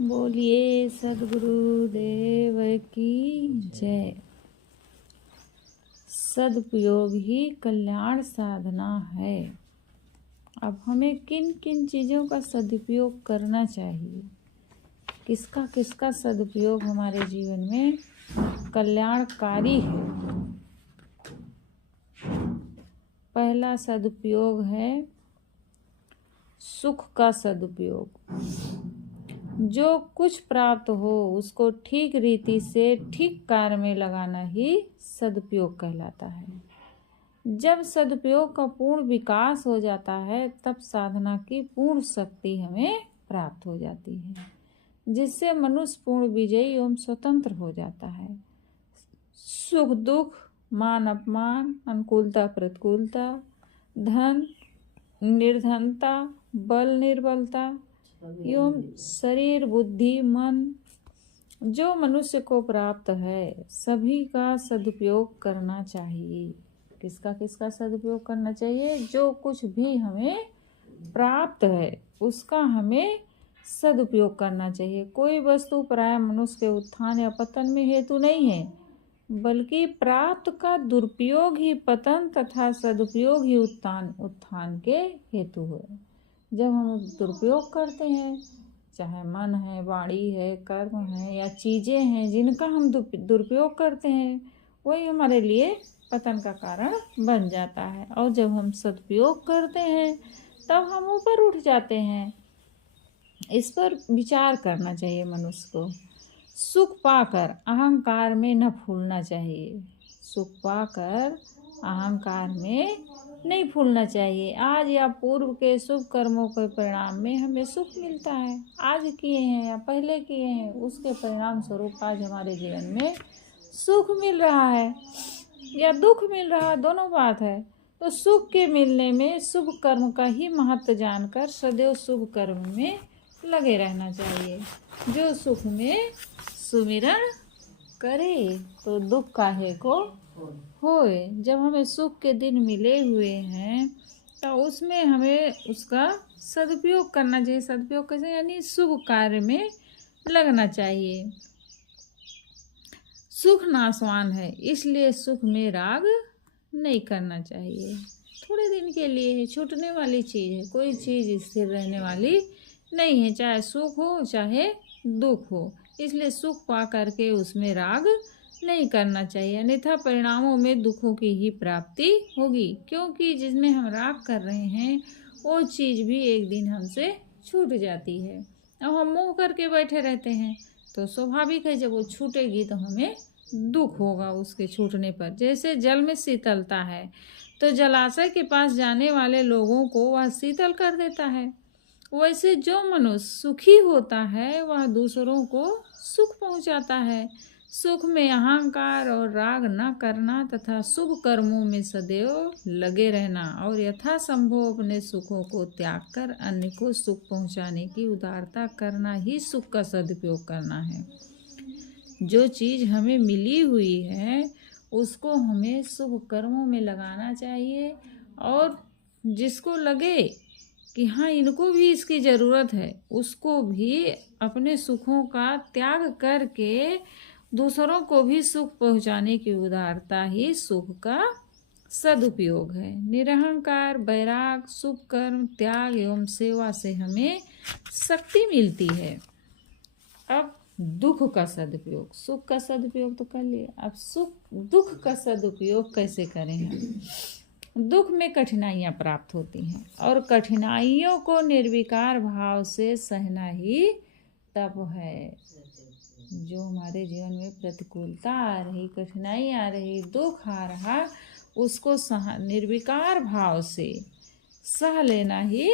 बोलिए सद्गुरुदेव की जय। सदुपयोग ही कल्याण साधना है। अब हमें किन किन चीज़ों का सदुपयोग करना चाहिए, किसका किसका सदुपयोग हमारे जीवन में कल्याणकारी है। पहला सदुपयोग है सुख का सदुपयोग। जो कुछ प्राप्त हो उसको ठीक रीति से ठीक कार्य में लगाना ही सदुपयोग कहलाता है। जब सदुपयोग का पूर्ण विकास हो जाता है तब साधना की पूर्ण शक्ति हमें प्राप्त हो जाती है, जिससे मनुष्य पूर्ण विजयी एवं स्वतंत्र हो जाता है। सुख दुख, मान अपमान, अनुकूलता प्रतिकूलता, धन निर्धनता, बल निर्बलता एवं शरीर बुद्धि मन जो मनुष्य को प्राप्त है सभी का सदुपयोग करना चाहिए। किसका किसका सदुपयोग करना चाहिए? जो कुछ भी हमें प्राप्त है उसका हमें सदुपयोग करना चाहिए। कोई वस्तु पराया मनुष्य के उत्थान या पतन में हेतु नहीं है, बल्कि प्राप्त का दुरुपयोग ही पतन तथा सदुपयोग ही उत्थान के हेतु है। जब हम दुरुपयोग करते हैं, चाहे मन है, वाणी है, कर्म है या चीज़ें हैं जिनका हम दुरुपयोग करते हैं, वही हमारे लिए पतन का कारण बन जाता है। और जब हम सदुपयोग करते हैं तब हम ऊपर उठ जाते हैं। इस पर विचार करना चाहिए मनुष्य को। सुख पाकर अहंकार में न फूलना चाहिए। सुख पाकर अहंकार में नहीं फूलना चाहिए। आज या पूर्व के शुभ कर्मों के परिणाम में हमें सुख मिलता है। आज किए हैं या पहले किए हैं उसके परिणाम स्वरूप आज हमारे जीवन में सुख मिल रहा है या दुख मिल रहा है, दोनों बात है। तो सुख के मिलने में शुभ कर्म का ही महत्व जानकर सदैव शुभ कर्म में लगे रहना चाहिए। जो सुख में सुमिरन करे तो दुख काहे को होए। जब हमें सुख के दिन मिले हुए हैं तो उसमें हमें उसका सदुपयोग करना चाहिए। सदुपयोग कैसे? यानी शुभ कार्य में लगना चाहिए। सुख नाशवान है, इसलिए सुख में राग नहीं करना चाहिए। थोड़े दिन के लिए है, छूटने वाली चीज़ है। कोई चीज़ स्थिर रहने वाली नहीं है, चाहे सुख हो चाहे दुख हो। इसलिए सुख पा करके उसमें राग नहीं करना चाहिए, अन्यथा परिणामों में दुखों की ही प्राप्ति होगी। क्योंकि जिसमें हम राग कर रहे हैं वो चीज़ भी एक दिन हमसे छूट जाती है। अब हम मोह करके बैठे रहते हैं तो स्वाभाविक है जब वो छूटेगी तो हमें दुख होगा उसके छूटने पर। जैसे जल में शीतलता है तो जलाशय के पास जाने वाले लोगों को वह शीतल कर देता है, वैसे जो मनुष्य सुखी होता है वह दूसरों को सुख पहुंचाता है। सुख में अहंकार और राग न करना तथा शुभ कर्मों में सदैव लगे रहना और यथासंभव अपने सुखों को त्याग कर अन्य को सुख पहुंचाने की उदारता करना ही सुख का सदुपयोग करना है। जो चीज़ हमें मिली हुई है उसको हमें शुभ कर्मों में लगाना चाहिए और जिसको लगे कि हाँ इनको भी इसकी ज़रूरत है उसको भी अपने सुखों का त्याग करके दूसरों को भी सुख पहुंचाने की उदारता ही सुख का सदुपयोग है। निरहंकार वैराग शुभ कर्म त्याग एवं सेवा से हमें शक्ति मिलती है। अब दुख का सदुपयोग, सुख का सदुपयोग तो कर लिया, अब दुख का सदुपयोग कैसे करें हम? दुख में कठिनाइयाँ प्राप्त होती हैं और कठिनाइयों को निर्विकार भाव से सहना ही तप है। जो हमारे जीवन में प्रतिकूलता आ रही, कठिनाई आ रही, दुख आ रहा, उसको निर्विकार भाव से सह लेना ही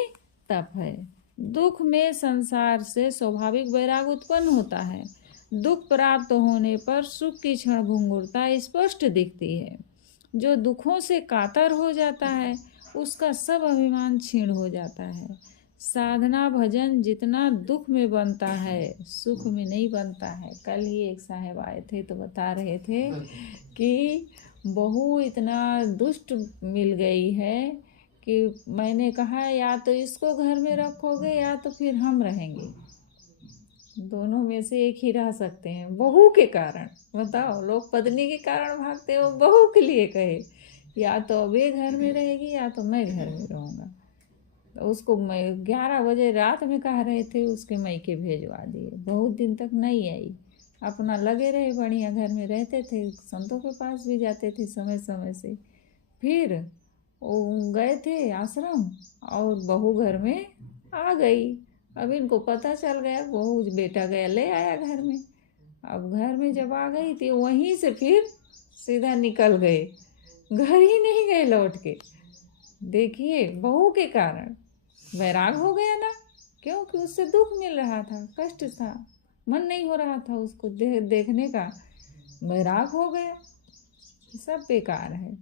तप है। दुख में संसार से स्वाभाविक वैराग उत्पन्न होता है। दुख प्राप्त होने पर सुख की क्षण भंगुरता स्पष्ट दिखती है। जो दुखों से कातर हो जाता है उसका सब अभिमान क्षीण हो जाता है। साधना भजन जितना दुख में बनता है सुख में नहीं बनता है। कल ही एक साहब आए थे तो बता रहे थे कि बहू इतना दुष्ट मिल गई है कि मैंने कहा या तो इसको घर में रखोगे या तो फिर हम रहेंगे। दोनों में से एक ही रह सकते हैं, बहू के कारण। बताओ, लोग पत्नी के कारण भागते हो, बहू के लिए कहे या तो अब ये घर में रहेगी या तो मैं घर में रहूँगा। तो उसको मैं 11 बजे रात में कह रहे थे उसके मैके भेजवा दिए, बहुत दिन तक नहीं आई। अपना लगे रहे, बढ़िया घर में रहते थे, संतों के पास भी जाते थे समय समय से। फिर वो गए थे आश्रम और बहू घर में आ गई। अब इनको पता चल गया, बहू बेटा गया ले आया घर में। अब घर में जब आ गई थी वहीं से फिर सीधा निकल गए, घर ही नहीं गए लौट के। देखिए, बहू के कारण वैराग हो गया ना, क्योंकि उससे दुख मिल रहा था, कष्ट था, मन नहीं हो रहा था उसको देखने का, वैराग हो गया। सब बेकार है।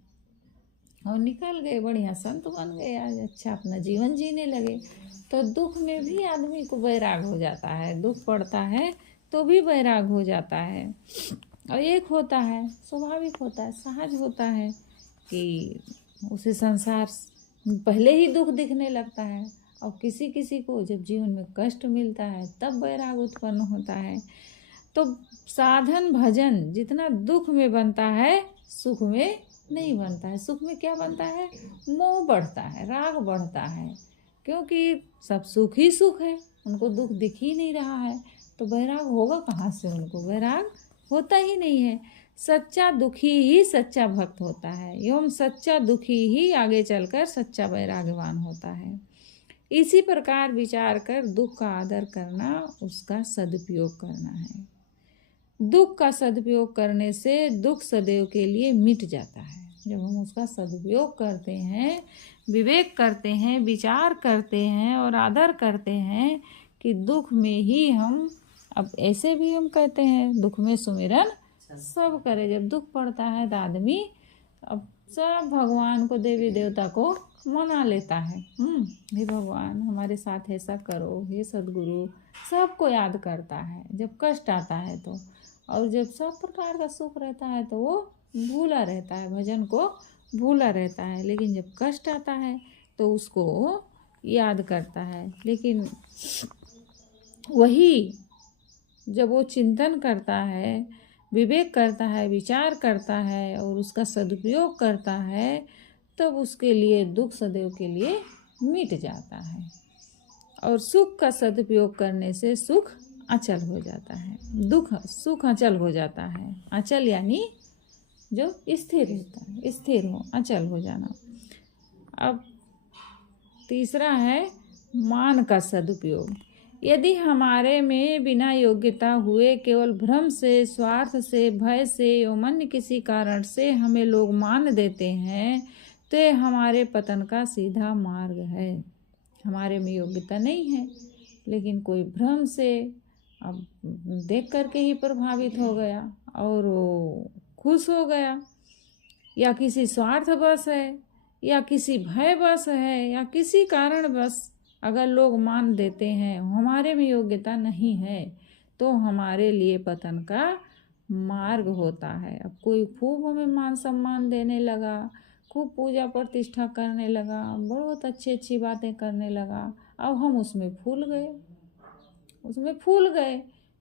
और निकल गए, बढ़िया संत बन गए, आज अच्छा अपना जीवन जीने लगे। तो दुख में भी आदमी को वैराग हो जाता है, दुख पड़ता है तो भी वैराग हो जाता है। और एक होता है, स्वाभाविक होता है, सहज होता है कि उसे संसार पहले ही दुख दिखने लगता है। और किसी किसी को जब जीवन में कष्ट मिलता है तब वैराग उत्पन्न होता है। तो साधन भजन जितना दुख में बनता है सुख में नहीं बनता है। सुख में क्या बनता है? मोह बढ़ता है, राग बढ़ता है, क्योंकि सब सुख ही सुख है, उनको दुख दिख ही नहीं रहा है। तो वैराग होगा कहाँ से? उनको वैराग होता ही नहीं है। सच्चा दुखी ही सच्चा भक्त होता है, एवं सच्चा दुखी ही आगे चलकर सच्चा वैराग्यवान होता है। इसी प्रकार विचार कर दुख का आदर करना, उसका सदुपयोग करना है। दुख का सदुपयोग करने से दुख सदैव के लिए मिट जाता है। जब हम उसका सदुपयोग करते हैं, विवेक करते हैं, विचार करते हैं और आदर करते हैं कि दुख में ही हम, अब ऐसे भी हम कहते हैं दुख में सुमिरन सब करे। जब दुख पड़ता है तो आदमी अब सब भगवान को, देवी देवता को मना लेता है। हे भगवान हमारे साथ ऐसा करो, हे सदगुरु, सबको याद करता है जब कष्ट आता है तो। और जब सब प्रकार का सुख रहता है तो वो भूला रहता है, भजन को भूला रहता है। लेकिन जब कष्ट आता है तो उसको याद करता है। लेकिन वही जब वो चिंतन करता है, विवेक करता है, विचार करता है और उसका सदुपयोग करता है, तब उसके लिए दुख सदैव के लिए मिट जाता है। और सुख का सदुपयोग करने से सुख अचल हो जाता है, सुख अचल हो जाता है। अचल यानी जो स्थिर रहता है, स्थिर हो, अचल हो जाना। अब तीसरा है मान का सदुपयोग। यदि हमारे में बिना योग्यता हुए केवल भ्रम से, स्वार्थ से, भय से एवं अन्य किसी कारण से हमें लोग मान देते हैं तो ये हमारे पतन का सीधा मार्ग है। हमारे में योग्यता नहीं है, लेकिन कोई भ्रम से अब देख करके ही प्रभावित हो गया और वो खुश हो गया, या किसी स्वार्थ बस है, या किसी भय बस है, या किसी कारण बस अगर लोग मान देते हैं, हमारे में योग्यता नहीं है, तो हमारे लिए पतन का मार्ग होता है। अब कोई खूब हमें मान सम्मान देने लगा, खूब पूजा प्रतिष्ठा करने लगा, बहुत अच्छी अच्छी बातें करने लगा, अब हम उसमें फूल गए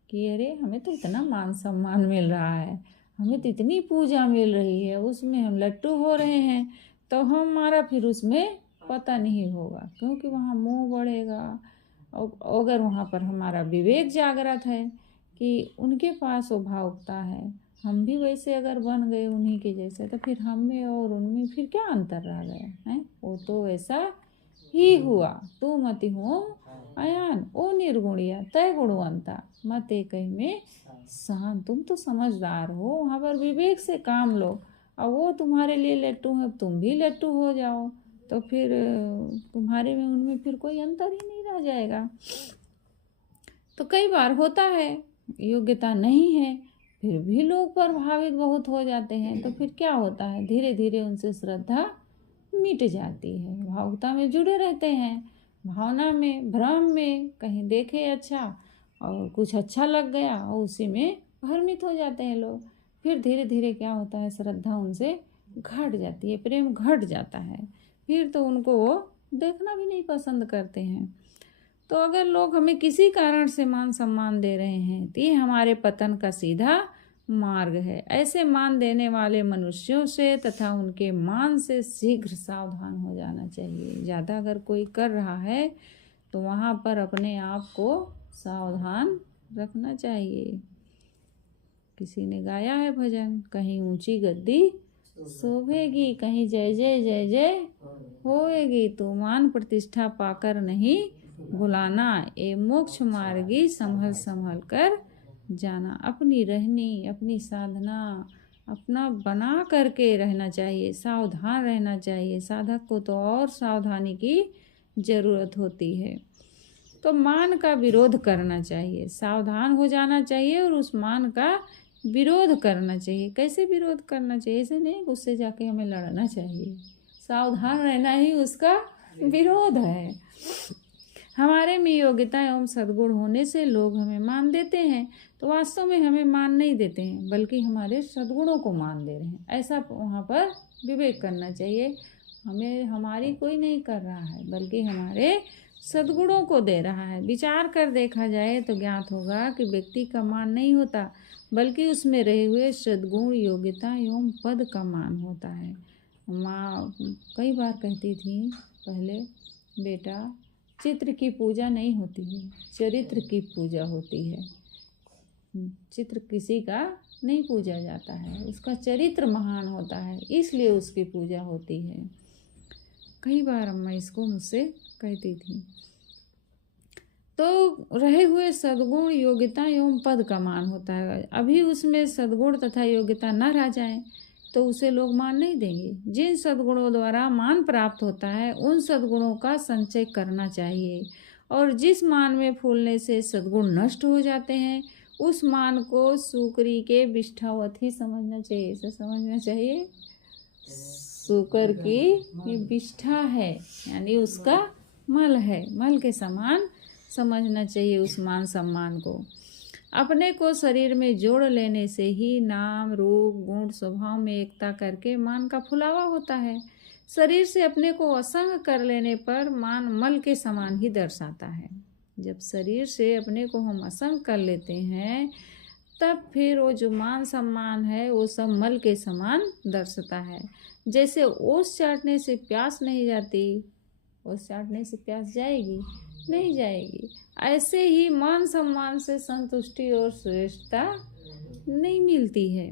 कि अरे हमें तो इतना मान सम्मान मिल रहा है, हमें तो इतनी पूजा मिल रही है, उसमें हम लट्टू हो रहे हैं, तो हमारा फिर उसमें पता नहीं होगा, क्योंकि वहाँ मोह बढ़ेगा। और अगर वहाँ पर हमारा विवेक जागृत है कि उनके पास वो भावुकता है, हम भी वैसे अगर बन गए उन्हीं के जैसे, तो फिर हम में और उनमें फिर क्या अंतर रह गया है? वो तो वैसा ही हुआ। तू मति हो अयान, ओ निर्गुणिया तय गुणवंता, मत एक में सहन। तुम तो समझदार हो, वहाँ पर विवेक से काम लो। और वो तुम्हारे लिए लट्टू है, तुम भी लट्टू हो जाओ, तो फिर तुम्हारे में उनमें फिर कोई अंतर ही नहीं रह जाएगा। तो कई बार होता है योग्यता नहीं है, फिर भी लोग प्रभावित बहुत हो जाते हैं, तो फिर क्या होता है? धीरे धीरे उनसे श्रद्धा मिट जाती है, भावुकता में जुड़े रहते हैं, भावना में, भ्रम में, कहीं देखे अच्छा और कुछ अच्छा लग गया और उसी में भ्रमित हो जाते हैं लोग। फिर धीरे धीरे क्या होता है? श्रद्धा उनसे घट जाती है, प्रेम घट जाता है, फिर तो उनको वो देखना भी नहीं पसंद करते हैं। तो अगर लोग हमें किसी कारण से मान सम्मान दे रहे हैं तो ये हमारे पतन का सीधा मार्ग है। ऐसे मान देने वाले मनुष्यों से तथा उनके मान से शीघ्र सावधान हो जाना चाहिए। ज़्यादा अगर कोई कर रहा है तो वहाँ पर अपने आप को सावधान रखना चाहिए। किसी ने गाया है भजन, कहीं ऊंची गद्दी शोभेगी, कहीं जय जय जय जय होएगी, तो मान प्रतिष्ठा पाकर नहीं भुलाना, ए मोक्ष मार्गी संभल संभल कर जाना। अपनी रहनी, अपनी साधना अपना बना करके रहना चाहिए, सावधान रहना चाहिए। साधक को तो और सावधानी की ज़रूरत होती है। तो मान का विरोध करना चाहिए, सावधान हो जाना चाहिए और उस मान का विरोध करना चाहिए। कैसे विरोध करना चाहिए? ऐसे नहीं उससे जाके हमें लड़ना चाहिए, सावधान रहना ही उसका विरोध है। हमारे में योग्यता एवं सद्गुण होने से लोग हमें मान देते हैं, तो वास्तव में हमें मान नहीं देते हैं बल्कि हमारे सद्गुणों को मान दे रहे हैं। ऐसा वहाँ पर विवेक करना चाहिए। हमें हमारी कोई नहीं कर रहा है बल्कि हमारे सद्गुणों को दे रहा है। विचार कर देखा जाए तो ज्ञात होगा कि व्यक्ति का मान नहीं होता बल्कि उसमें रहे हुए सद्गुण, योग्यता एवं पद का मान होता है। माँ कई बार कहती थी पहले, बेटा चित्र की पूजा नहीं होती है, चरित्र की पूजा होती है। चित्र किसी का नहीं पूजा जाता है, उसका चरित्र महान होता है, इसलिए उसकी पूजा होती है। कई बार अम्मा इसको मुझसे कहती थी। तो रहे हुए सद्गुण, योग्यता एवं पद का मान होता है। अभी उसमें सद्गुण तथा योग्यता न रह जाए तो उसे लोग मान नहीं देंगे। जिन सद्गुणों द्वारा मान प्राप्त होता है उन सद्गुणों का संचय करना चाहिए, और जिस मान में फूलने से सद्गुण नष्ट हो जाते हैं उस मान को सूकरी के विष्ठावत ही समझना चाहिए। इसे समझना चाहिए, सूकर की ये विष्ठा है, यानी उसका मल है, मल के समान समझना चाहिए उस मान सम्मान को। अपने को शरीर में जोड़ लेने से ही नाम, रूप, गुण, स्वभाव में एकता करके मान का फुलावा होता है। शरीर से अपने को असंग कर लेने पर मान मल के समान ही दर्शाता है। जब शरीर से अपने को हम असंग कर लेते हैं तब फिर वो जो मान सम्मान है वो सब मल के समान दर्शाता है। जैसे ओस चाटने से प्यास नहीं जाती, ओस चाटने से प्यास जाएगी? नहीं जाएगी। ऐसे ही मान सम्मान से संतुष्टि और श्रेष्ठता नहीं मिलती है।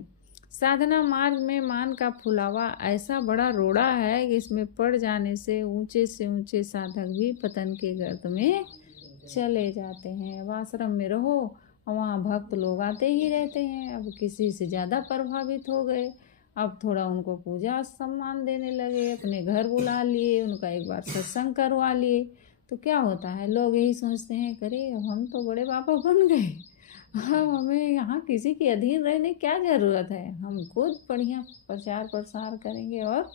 साधना मार्ग में मान का फुलावा ऐसा बड़ा रोड़ा है कि इसमें पड़ जाने से ऊंचे साधक भी पतन के गर्त में चले जाते हैं। अब आश्रम में रहो और वहाँ भक्त लोग आते ही रहते हैं। अब किसी से ज़्यादा प्रभावित हो गए, अब थोड़ा उनको पूजा सम्मान देने लगे, अपने घर बुला लिए, उनका एक बार सत्संग करवा लिए, तो क्या होता है, लोग यही सोचते हैं, करे हम तो बड़े बाबा बन गए, हम हमें यहाँ किसी के अधीन रहने क्या ज़रूरत है, हम खुद बढ़िया प्रचार प्रसार करेंगे और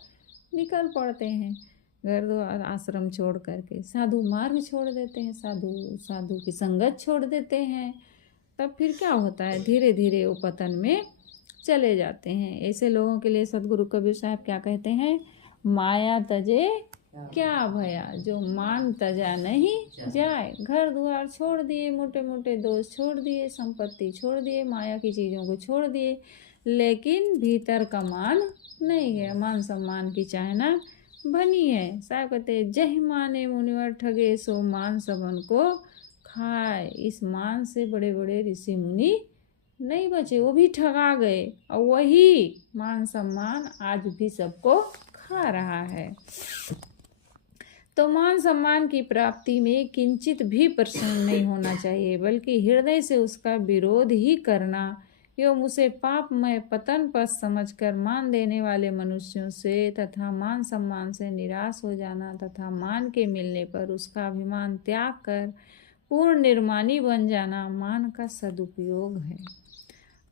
निकल पड़ते हैं घर द्वार आश्रम छोड़ करके, साधु मार्ग छोड़ देते हैं, साधु की संगत छोड़ देते हैं। तब फिर क्या होता है, धीरे धीरे वो पतन में चले जाते हैं। ऐसे लोगों के लिए सदगुरु कबीर साहब क्या कहते हैं, माया तजे क्या भया, जो मान तजा नहीं जाए। घर द्वार छोड़ दिए, मोटे मोटे दोस्त छोड़ दिए, संपत्ति छोड़ दिए, माया की चीज़ों को छोड़ दिए, लेकिन भीतर का मान नहीं गया, मान सम्मान की चाहना बनी है। साहब कहते जय माने मुनिवर ठगे, सो मान सबन को खाए। इस मान से बड़े बड़े ऋषि मुनि नहीं बचे, वो भी ठगा गए, और वही मान सम्मान आज भी सबको खा रहा है। तो मान सम्मान की प्राप्ति में किंचित भी प्रसन्न नहीं होना चाहिए, बल्कि हृदय से उसका विरोध ही करना एवं उसे पापमय पतन पर समझकर मान देने वाले मनुष्यों से तथा मान सम्मान से निराश हो जाना तथा मान के मिलने पर उसका अभिमान त्याग कर पूर्ण निर्मानी बन जाना मान का सदुपयोग है।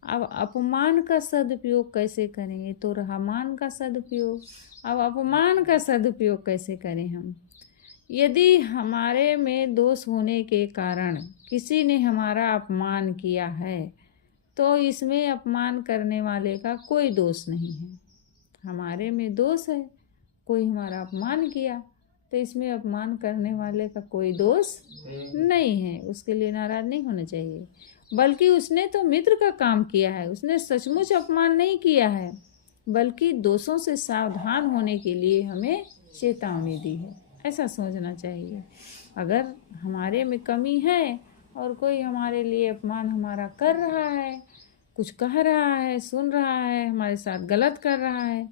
अब अपमान का सदुपयोग कैसे करें, तो रहा मान का सदुपयोग। अब अपमान का सदुपयोग कैसे करें हम? यदि हमारे में दोष होने के कारण किसी ने हमारा अपमान किया है तो इसमें अपमान करने वाले का कोई दोष नहीं है। हमारे में दोष है, कोई हमारा अपमान किया तो इसमें अपमान करने वाले का कोई दोष नहीं है, उसके लिए नाराज नहीं होना चाहिए। बल्कि उसने तो मित्र का काम किया है, उसने सचमुच अपमान नहीं किया है, बल्कि दोषों से सावधान होने के लिए हमें चेतावनी दी है, ऐसा सोचना चाहिए। अगर हमारे में कमी है और कोई हमारे लिए अपमान हमारा कर रहा है, कुछ कह रहा है, सुन रहा है, हमारे साथ गलत कर रहा है,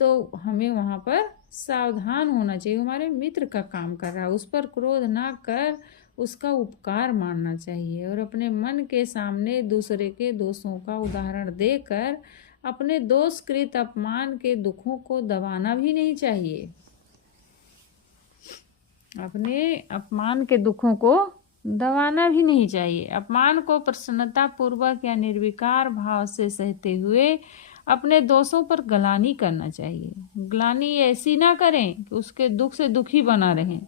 तो हमें वहाँ पर सावधान होना चाहिए। हमारे मित्र का काम कर रहा है, उस पर क्रोध ना कर उसका उपकार मानना चाहिए और अपने मन के सामने दूसरे के दोषों का उदाहरण देकर अपने दोषकृत अपमान के दुखों को दबाना भी नहीं चाहिए। अपने अपमान के दुखों को दबाना भी नहीं चाहिए। अपमान को प्रसन्नता पूर्वक या निर्विकार भाव से सहते हुए अपने दोषों पर ग्लानि करना चाहिए। ग्लानि ऐसी ना करें कि उसके दुख से दुखी बना रहें,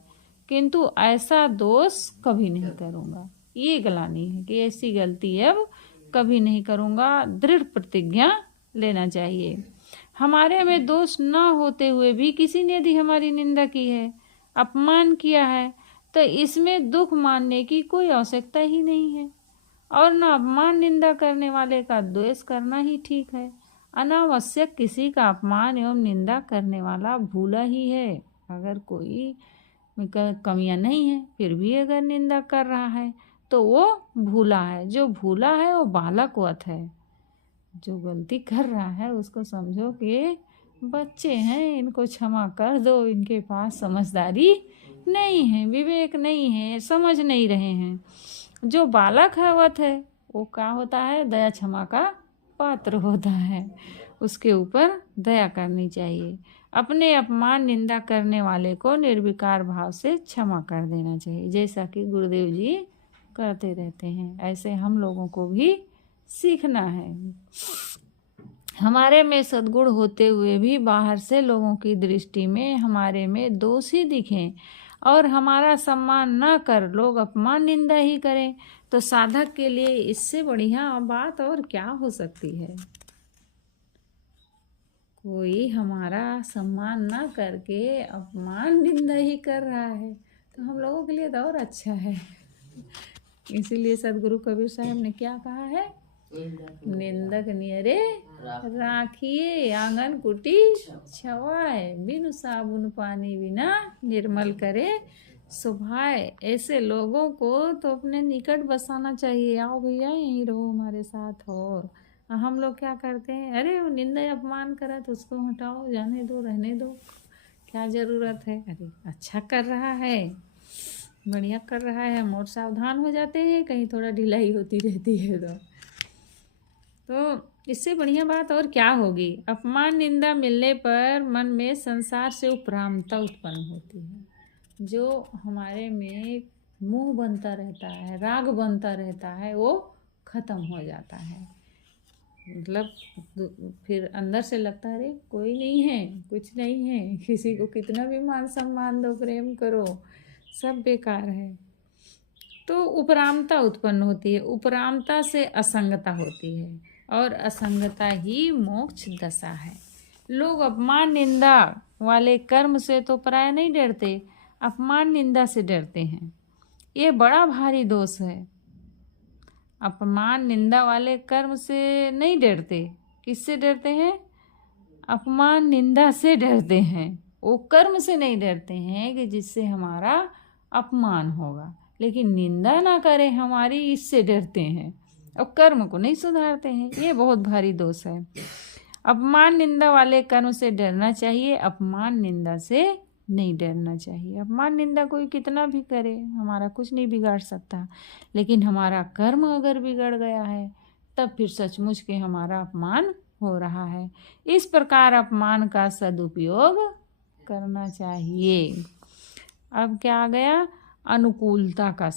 किंतु ऐसा दोष कभी नहीं करूँगा, ये ग्लानि है कि ऐसी गलती अब कभी नहीं करूँगा, दृढ़ प्रतिज्ञा लेना चाहिए। हमारे में दोष न होते हुए भी किसी ने यदि हमारी निंदा की है, अपमान किया है, तो इसमें दुख मानने की कोई आवश्यकता ही नहीं है और न अपमान निंदा करने वाले का द्वेष करना ही ठीक है। अनावश्यक किसी का अपमान एवं निंदा करने वाला भूला ही है। अगर कोई कमियां नहीं है फिर भी अगर निंदा कर रहा है तो वो भूला है। जो भूला है वो बालकवत है। जो गलती कर रहा है उसको समझो कि बच्चे हैं, इनको क्षमा कर दो, इनके पास समझदारी नहीं है, विवेक नहीं है, समझ नहीं रहे हैं। जो बालक है वत है वो क्या होता है, दया क्षमा का पात्र होता है, उसके ऊपर दया करनी चाहिए। अपने अपमान निंदा करने वाले को निर्विकार भाव से क्षमा कर देना चाहिए, जैसा कि गुरुदेव जी करते रहते हैं। ऐसे हम लोगों को भी सीखना है। हमारे में सद्गुण होते हुए भी बाहर से लोगों की दृष्टि में हमारे में दोष ही दिखें और हमारा सम्मान न कर लोग अपमान निंदा ही करें, तो साधक के लिए इससे बढ़िया बात और क्या हो सकती है। कोई हमारा सम्मान ना करके अपमान निंदा ही कर रहा है तो हम लोगों के लिए तो और अच्छा है। इसीलिए सदगुरु कबीर साहब ने क्या कहा है, निंदक नियरे राखिए आंगन कुटी छवाए, बिनु साबुन पानी बिना निर्मल करे सुभाए। ऐसे लोगों को तो अपने निकट बसाना चाहिए। आओ भैया यहीं रहो हमारे साथ। और हम लोग क्या करते हैं, अरे वो निंदा अपमान करा तो उसको हटाओ, जाने दो, रहने दो, क्या ज़रूरत है। अरे अच्छा कर रहा है, बढ़िया कर रहा है, हम और सावधान हो जाते हैं, कहीं थोड़ा ढिलाई होती रहती है तो इससे बढ़िया बात और क्या होगी। अपमान निंदा मिलने पर मन में संसार से उपरामता उत्पन्न होती है। जो हमारे में मोह बनता रहता है, राग बनता रहता है, वो खत्म हो जाता है। मतलब फिर अंदर से लगता है अरे कोई नहीं है, कुछ नहीं है, किसी को कितना भी मान सम्मान दो, प्रेम करो, सब बेकार है। तो उपरामता उत्पन्न होती है। उपरामता से असंगता होती है और असंगता ही मोक्ष दशा है। लोग अपमान निंदा वाले कर्म से तो प्राय नहीं डरते, अपमान निंदा से डरते हैं। ये बड़ा भारी दोष है। अपमान निंदा वाले कर्म से नहीं डरते, किससे डरते हैं, अपमान निंदा से डरते हैं। वो कर्म से नहीं डरते हैं कि जिससे हमारा अपमान होगा, लेकिन निंदा ना करें हमारी, इससे डरते हैं और कर्म को नहीं सुधारते हैं। ये बहुत भारी दोष है। अपमान निंदा वाले कर्म से डरना चाहिए, अपमान निंदा से नहीं डरना चाहिए। अपमान निंदा कोई कितना भी करे हमारा कुछ नहीं बिगाड़ सकता, लेकिन हमारा कर्म अगर बिगड़ गया है तब फिर सचमुच के हमारा अपमान हो रहा है। इस प्रकार अपमान का सदुपयोग करना चाहिए। अब क्या आ गया, अनुकूलता का